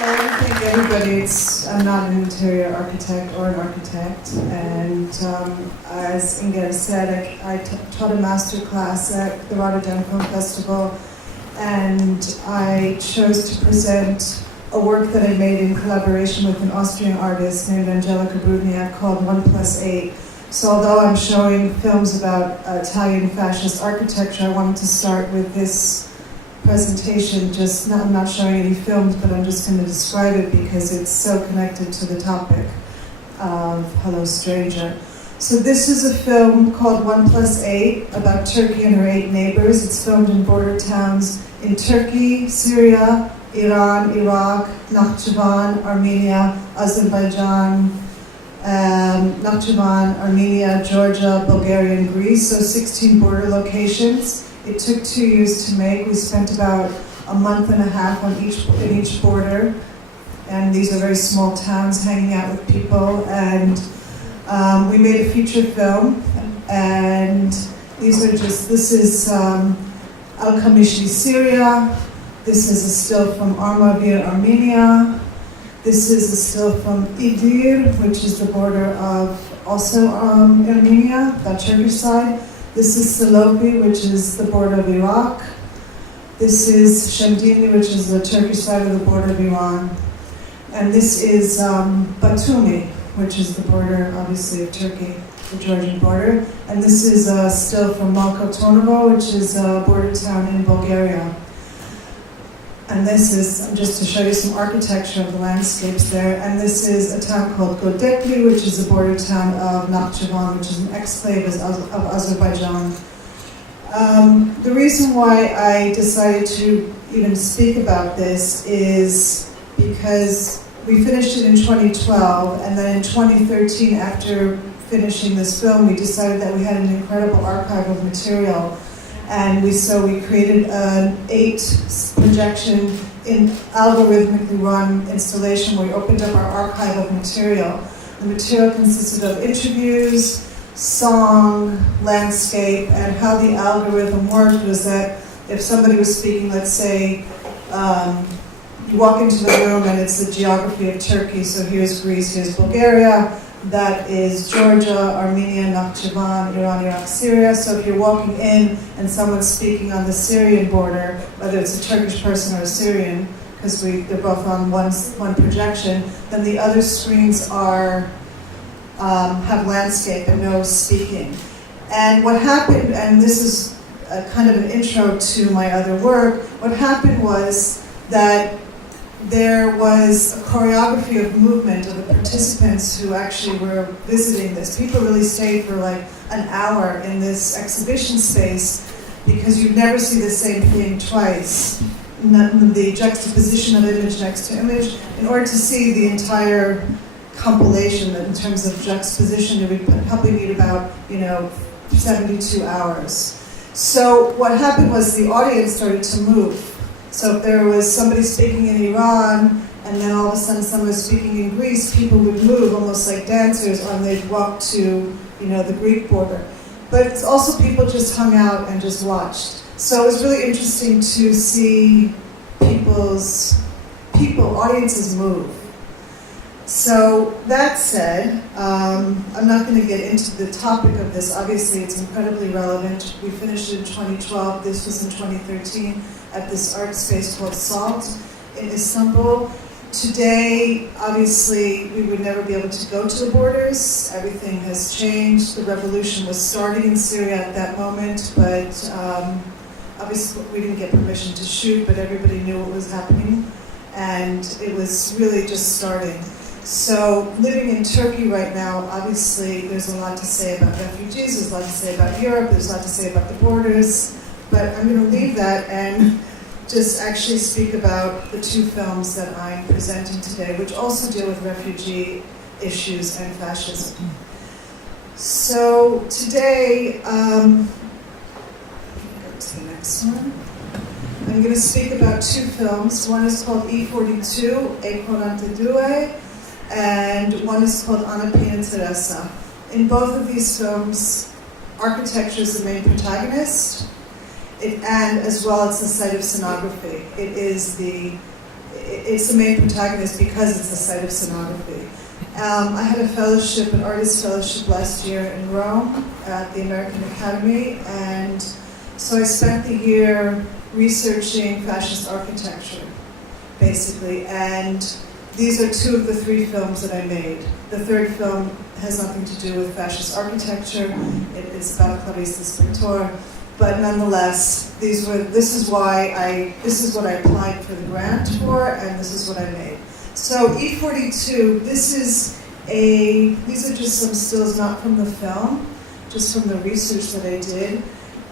I don't think everybody, I'm not an interior architect or an architect, and as Inga said, I taught a master class at the Rotterdam Film Festival, and I chose to present a work that I made in collaboration with an Austrian artist named Angelika Brudniak called 1+8. So although I'm showing films about Italian fascist architecture, I wanted to start with this presentation. I'm not showing any films, but I'm just going to describe it because it's so connected to the topic of Hello Stranger. So this is a film called 1+8 about Turkey and her 8 neighbors. It's filmed in border towns in Turkey, Syria, Iran, Iraq, Nakhchivan, Armenia, Azerbaijan, Nakhchivan, Armenia, Georgia, Bulgaria, and Greece. So 16 border locations. It took 2 years to make. We spent about a month and a half in each border. And these are very small towns, hanging out with people. And we made a feature film. And this is Al-Kamishi, Syria. This is a still from Armavir, Armenia. This is a still from Idir, which is the border of also Armenia, the Turkish side. This is Salopi, which is the border of Iraq. This is Shemdini, which is the Turkish side of the border of Iran. And this is Batumi, which is the border, obviously, of Turkey, the Georgian border. And this is still from Malko-Tornovo, which is a border town in Bulgaria. And this is, just to show you some architecture of the landscapes there, and this is a town called Godekli, which is the border town of Nakhchivan, which is an exclave of Azerbaijan. The reason why I decided to even speak about this is because we finished it in 2012, and then in 2013, after finishing this film, we decided that we had an incredible archive of material. And we created an 8-projection in algorithmically run installation where we opened up our archive of material. The material consisted of interviews, song, landscape, and how the algorithm worked was that if somebody was speaking, let's say, you walk into the room and it's the geography of Turkey, so here's Greece, here's Bulgaria, that is Georgia, Armenia, Nakhchivan, Iran, Iraq, Syria. So if you're walking in and someone's speaking on the Syrian border, whether it's a Turkish person or a Syrian, because they're both on one projection, then the other screens have landscape and no speaking. And what happened, and this is a kind of an intro to my other work, what happened was that there was a choreography of movement of the participants who actually were visiting this. People really stayed for like an hour in this exhibition space because you'd never see the same thing twice. The juxtaposition of image next to image. In order to see the entire compilation in terms of juxtaposition, it would probably need about 72 hours. So what happened was the audience started to move. So if there was somebody speaking in Iran, and then all of a sudden someone was speaking in Greece, people would move almost like dancers, and they'd walk to, the Greek border. But it's also people just hung out and just watched. So it was really interesting to see audiences move. So that said, I'm not going to get into the topic of this. Obviously, it's incredibly relevant. We finished it in 2012. This was in 2013 at this art space called SALT in Istanbul. Today, obviously, we would never be able to go to the borders. Everything has changed. The revolution was starting in Syria at that moment, but obviously we didn't get permission to shoot, but everybody knew what was happening, and it was really just starting. So living in Turkey right now, obviously there's a lot to say about refugees, there's a lot to say about Europe, there's a lot to say about the borders, but I'm going to leave that and just actually speak about the 2 films that I'm presenting today, which also deal with refugee issues and fascism. So today, go to the next one. I'm going to speak about 2 films. One is called E42, E42, and one is called Anna, Pina, and Teresa. In both of these films, architecture is the main protagonist, and as well it's the site of scenography. It it's the main protagonist because it's the site of scenography. I had a fellowship, an artist fellowship last year in Rome at the American Academy, and so I spent the year researching fascist architecture, basically, and these are 2 of the 3 films that I made. The 3rd film has nothing to do with fascist architecture. It's about Clarice Lispector, but nonetheless, this is what I applied for the grant for, and this is what I made. So E42, these are just some stills, not from the film, just from the research that I did.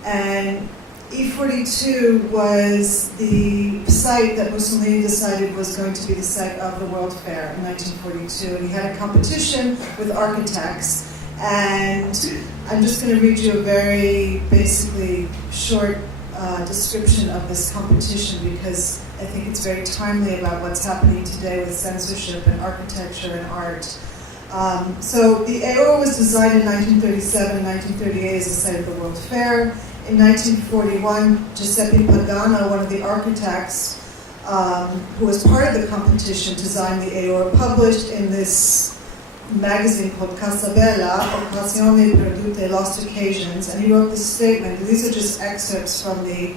And E42 was the site that Mussolini decided was going to be the site of the World Fair in 1942. And he had a competition with architects. And I'm just going to read you a very basically short description of this competition because I think it's very timely about what's happening today with censorship and architecture and art. So the AO was designed in 1937 and 1938 as a site of the World Fair. In 1941, Giuseppe Pagano, one of the architects who was part of the competition, designed the AO, published in this magazine called Casa Bella, Occasioni Perdute, Lost Occasions, and he wrote this statement. These are just excerpts from the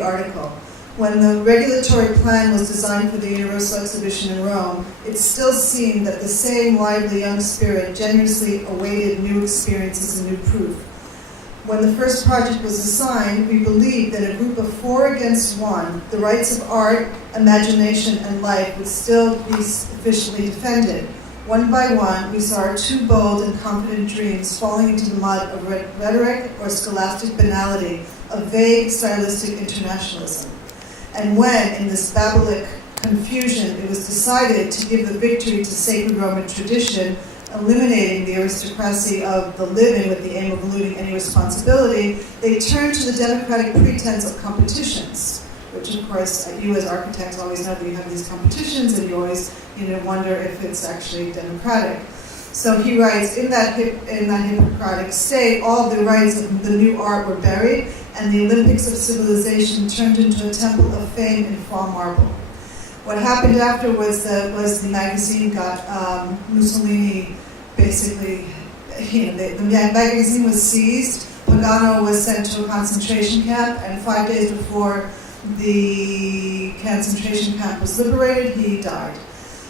article. When the regulatory plan was designed for the Universal Exhibition in Rome, it still seemed that the same lively young spirit generously awaited new experiences and new proof. When the first project was assigned, we believed that a group of 4 against 1, the rights of art, imagination, and life would still be sufficiently defended. One by one, we saw our 2 bold and confident dreams falling into the mud of rhetoric or scholastic banality, of vague stylistic internationalism. And when, in this Babylonic confusion, it was decided to give the victory to sacred Roman tradition, eliminating the aristocracy of the living with the aim of eluding any responsibility, they turned to the democratic pretense of competitions, which of course you as architects always know that you have these competitions and you always wonder if it's actually democratic. So he writes, in that Hippocratic state, all the rights of the new art were buried, and the Olympics of civilization turned into a temple of fame in fall marble. What happened afterwards was the magazine got Mussolini basically, the magazine was seized. Pagano was sent to a concentration camp, and 5 days before the concentration camp was liberated, he died.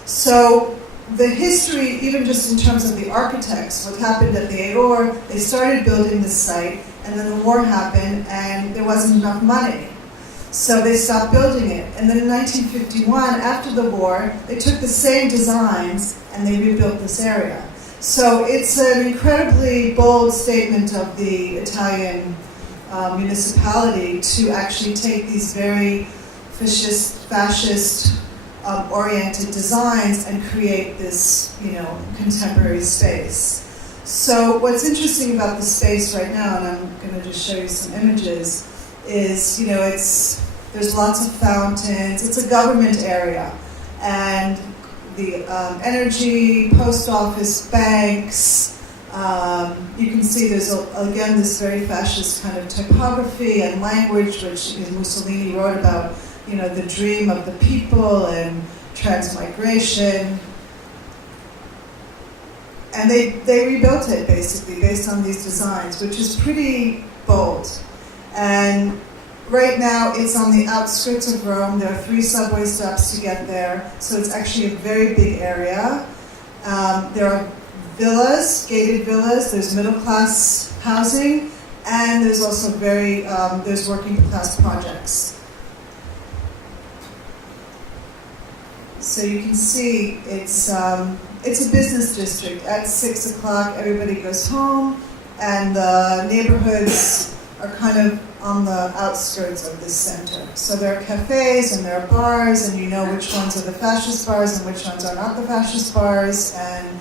So the history, even just in terms of the architects, what happened at the AOR, they started building this site, and then the war happened, and there wasn't enough money. So they stopped building it. And then in 1951, after the war, they took the same designs and they rebuilt this area. So it's an incredibly bold statement of the Italian municipality to actually take these very fascist oriented designs and create this, contemporary space. So what's interesting about the space right now, and I'm going to just show you some images, is, there's lots of fountains. It's a government area, and the energy, post office, banks. You can see there's again this very fascist kind of typography and language, which Mussolini wrote about. The dream of the people and transmigration. And they rebuilt it basically based on these designs, which is pretty bold. And right now it's on the outskirts of Rome. There are 3 subway stops to get there, so it's actually a very big area. There are villas, gated villas, there's middle class housing, and there's also there's working class projects. So you can see it's a business district. At 6 o'clock, everybody goes home, and the neighborhoods are kind of on the outskirts of this center. So there are cafes and there are bars, and you know which ones are the fascist bars and which ones are not the fascist bars. And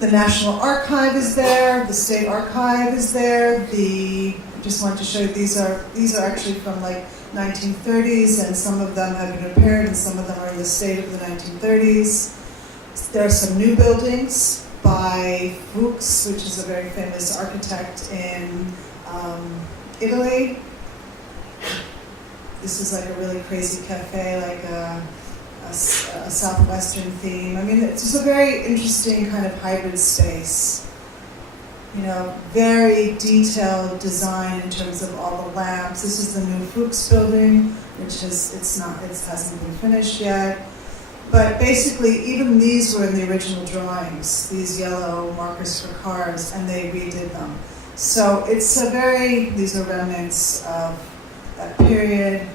the National Archive is there, the State Archive is there. I just wanted to show you these are actually from like 1930s, and some of them have been repaired, and some of them are in the state of the 1930s. There are some new buildings by Fuchs, which is a very famous architect in Italy. This is like a really crazy cafe, like a southwestern theme. I mean, it's just a very interesting kind of hybrid space. You know, very detailed design in terms of all the lamps. This is the new Fuchs building, which hasn't been finished yet. But basically, even these were in the original drawings, these yellow markers for cars, and they redid them. So it's these are remnants of that period.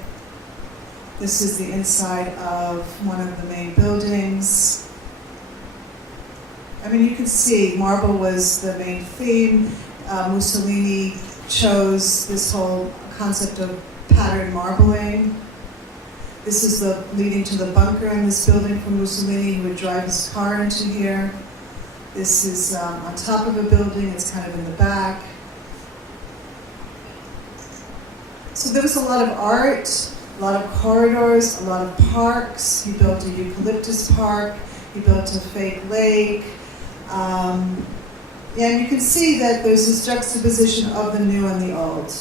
This is the inside of one of the main buildings. I mean, you can see marble was the main theme. Mussolini chose this whole concept of pattern marbling. This is leading to the bunker in this building for Mussolini. He would drive his car into here. This is on top of a building. It's kind of in the back. So there was a lot of art, a lot of corridors, a lot of parks. He built a eucalyptus park. He built a fake lake. And you can see that there's this juxtaposition of the new and the old,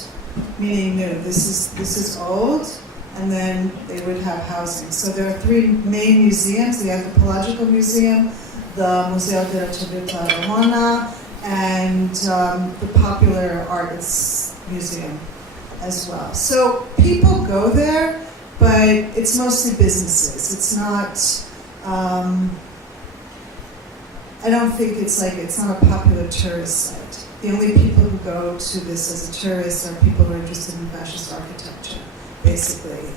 meaning new. This is old, and then they would have housing. So there are three main museums: the Anthropological Museum, the Museo della Civiltà Romana, and the Popular Artists Museum as well. So people go there, but it's mostly businesses. It's not. I don't think it's not a popular tourist site. The only people who go to this as a tourist are people who are interested in fascist architecture, basically.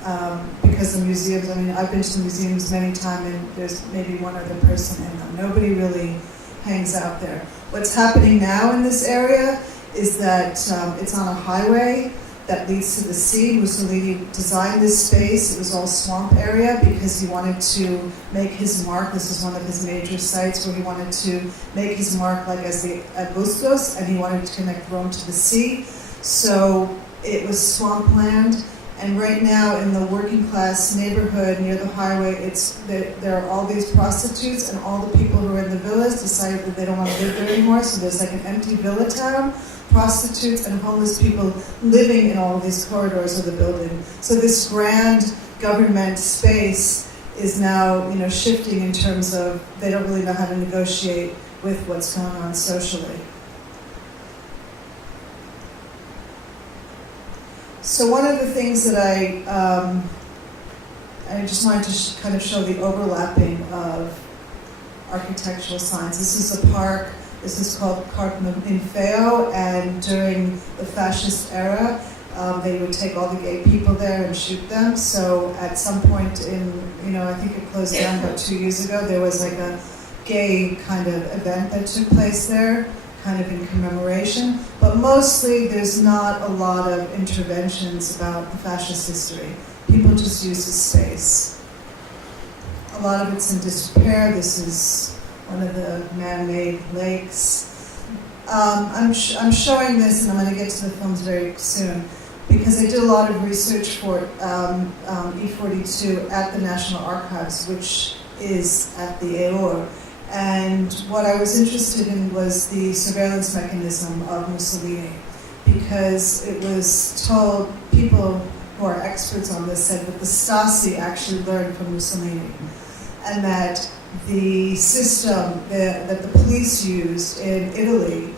Because the museums, I mean, I've been to the museums many times and there's maybe one other person in them. Nobody really hangs out there. What's happening now in this area is that it's on a highway that leads to the sea. Mussolini designed this space. It was all swamp area because he wanted to make his mark. This is one of his major sites where he wanted to make his mark like as the Augustus, and he wanted to connect Rome to the sea. So it was swampland. And right now in the working class neighborhood near the highway, there are all these prostitutes, and all the people who are in the villas decided that they don't want to live there anymore. So there's like an empty villa town. Prostitutes and homeless people living in all of these corridors of the building. So this grand government space is now, shifting in terms of they don't really know how to negotiate with what's going on socially. So one of the things that I just wanted to kind of show the overlapping of architectural signs. This is a park. This is called Park Ninfeo, and during the fascist era, they would take all the gay people there and shoot them. So at some point I think it closed down about 2 years ago, there was like a gay kind of event that took place there, kind of in commemoration. But mostly there's not a lot of interventions about the fascist history. People just use the space. A lot of it's in disrepair. This is one of the man-made lakes. I'm showing this, and I'm going to get to the films very soon, because I did a lot of research for E42 at the National Archives, which is at the EOR. And what I was interested in was the surveillance mechanism of Mussolini, because it was told, people who are experts on this said that the Stasi actually learned from Mussolini, and that the system that the police used in Italy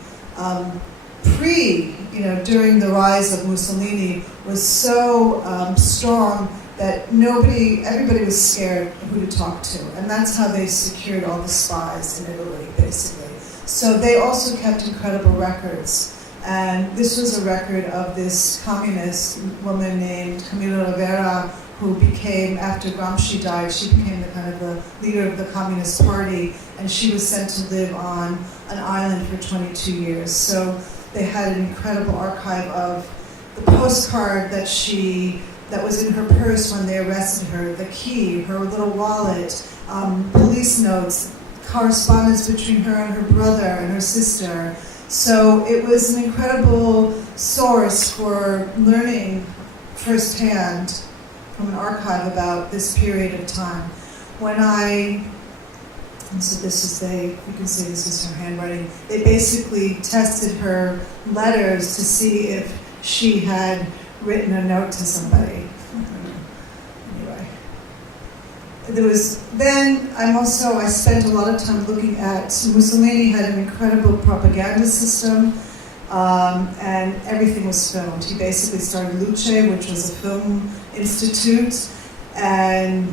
during the rise of Mussolini was so strong that everybody was scared of who to talk to. And that's how they secured all the spies in Italy, basically. So they also kept incredible records. And this was a record of this communist woman named Camilla Rivera, who became, after Gramsci died, she became the leader of the Communist Party, and she was sent to live on an island for 22 years. So they had an incredible archive of the postcard that was in her purse when they arrested her, the key, her little wallet, police notes, correspondence between her and her brother and her sister. So it was an incredible source for learning firsthand from an archive about this period of time. You can see this is her handwriting. They basically tested her letters to see if she had written a note to somebody. Anyway, I spent a lot of time looking at, Mussolini had an incredible propaganda system, and everything was filmed. He basically started Luce, which was a film institute, and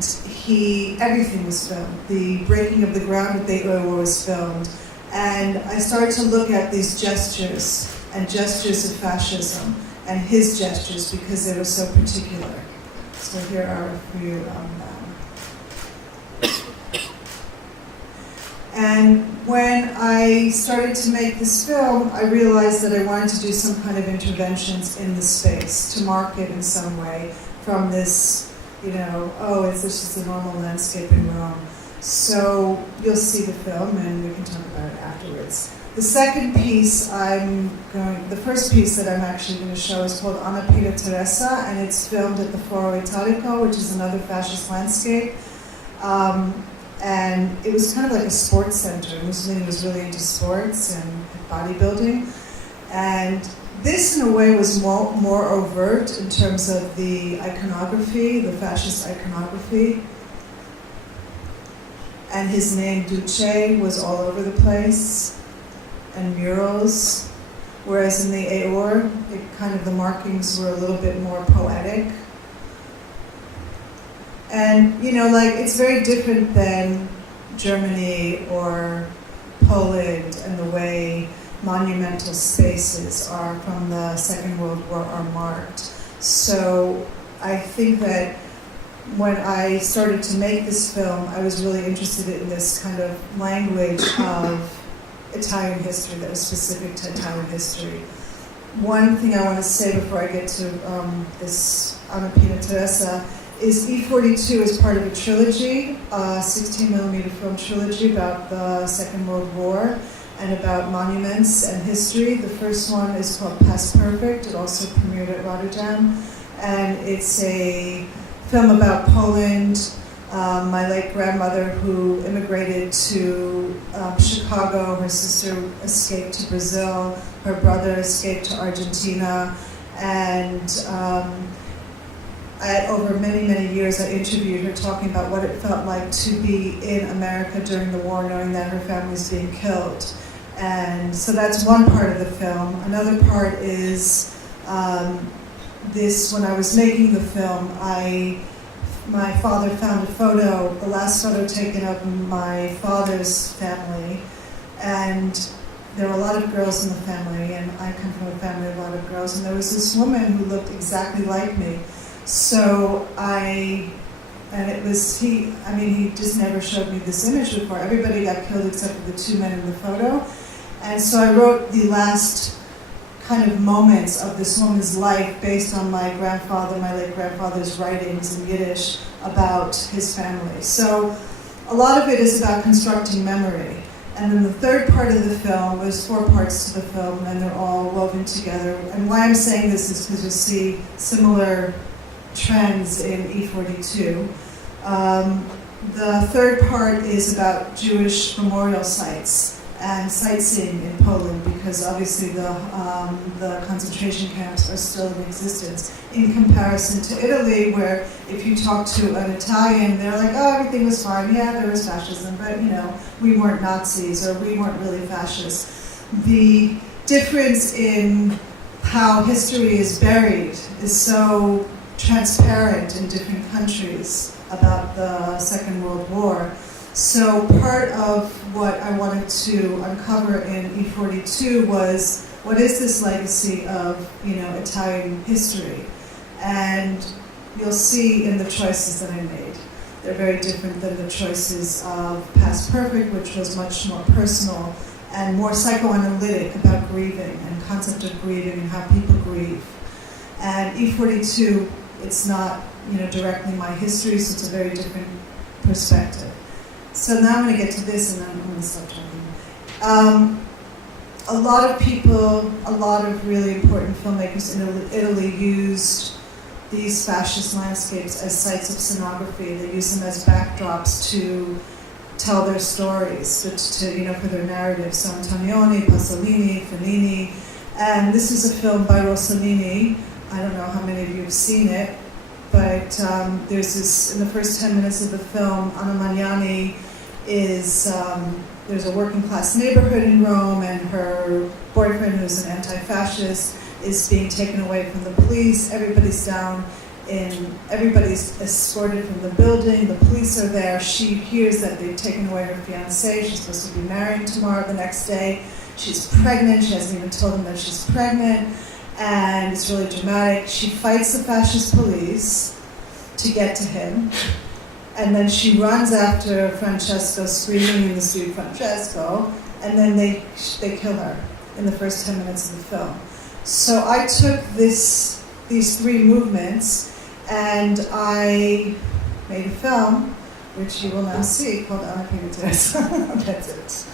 everything was filmed. The breaking of the ground at the Euro was filmed. And I started to look at these gestures, and gestures of fascism, and his gestures, because they were so particular. So here are a few of them. And when I started to make this film, I realized that I wanted to do some kind of interventions in the space, to mark it in some way from this, it's just a normal landscape in Rome. So you'll see the film and we can talk about it afterwards. The second piece the first piece that I'm actually going to show is called Pina Teresa, and it's filmed at the Foro Italico, which is another fascist landscape. And it was kind of like a sports center. Mussolini was really into sports and bodybuilding. And this, in a way, was more overt in terms of the iconography, the fascist iconography. And his name, Duce, was all over the place, and murals. Whereas in the Aor, the markings were a little bit more poetic. And, it's very different than Germany or Poland and the way monumental spaces are from the Second World War are marked. So I think that when I started to make this film, I was really interested in this kind of language of Italian history that was specific to Italian history. One thing I want to say before I get to this Pina Teresa is E42 is part of a trilogy, a 16mm film trilogy about the Second World War and about monuments and history. The first one is called Past Perfect. It also premiered at Rotterdam. And it's a film about Poland, my late grandmother who immigrated to Chicago. Her sister escaped to Brazil. Her brother escaped to Argentina. And over many, many years, I interviewed her talking about what it felt like to be in America during the war, knowing that her family was being killed. And so that's one part of the film. Another part is when I was making the film, my father found a photo, the last photo taken of my father's family, and there were a lot of girls in the family, and I come from a family of a lot of girls, and there was this woman who looked exactly like me. So he just never showed me this image before. Everybody got killed except for the two men in the photo. And so I wrote the last kind of moments of this woman's life based on my late grandfather's writings in Yiddish about his family. So a lot of it is about constructing memory. And then the third part of the film, there's 4 parts to the film, and they're all woven together. And why I'm saying this is because you'll see similar trends in E42. The third part is about Jewish memorial sites and sightseeing in Poland, because obviously the concentration camps are still in existence, in comparison to Italy, where if you talk to an Italian, they're like, oh, everything was fine, yeah, there was fascism, but we weren't Nazis, or we weren't really fascists. The difference in how history is buried is so transparent in different countries about the Second World War. So part of what I wanted to uncover in E42 was, what is this legacy of, Italian history? And you'll see in the choices that I made. They're very different than the choices of Past Perfect, which was much more personal and more psychoanalytic about grieving and concept of grieving and how people grieve. And E42, it's not, directly my history, so it's a very different perspective. So now I'm going to get to this, and then I'm going to stop talking. A lot of people, a lot of really important filmmakers in Italy used these fascist landscapes as sites of scenography. They used them as backdrops to tell their stories, for their narratives. So Antonioni, Pasolini, Fellini, and this is a film by Rossellini. I don't know how many of you have seen it. But there's this, in the first 10 minutes of the film, Anna Magnani is, there's a working class neighborhood in Rome, and her boyfriend, who's an anti-fascist, is being taken away from the police. Everybody's escorted from the building. The police are there. She hears that they've taken away her fiancé. She's supposed to be married the next day. She's pregnant. She hasn't even told him that she's pregnant. And it's really dramatic. She fights the fascist police to get to him. And then she runs after Francesco, screaming in the street, Francesco, and then they kill her in the first 10 minutes of the film. So I took these three movements and I made a film, which you will now see, called Anna Pina Teresa. That's it.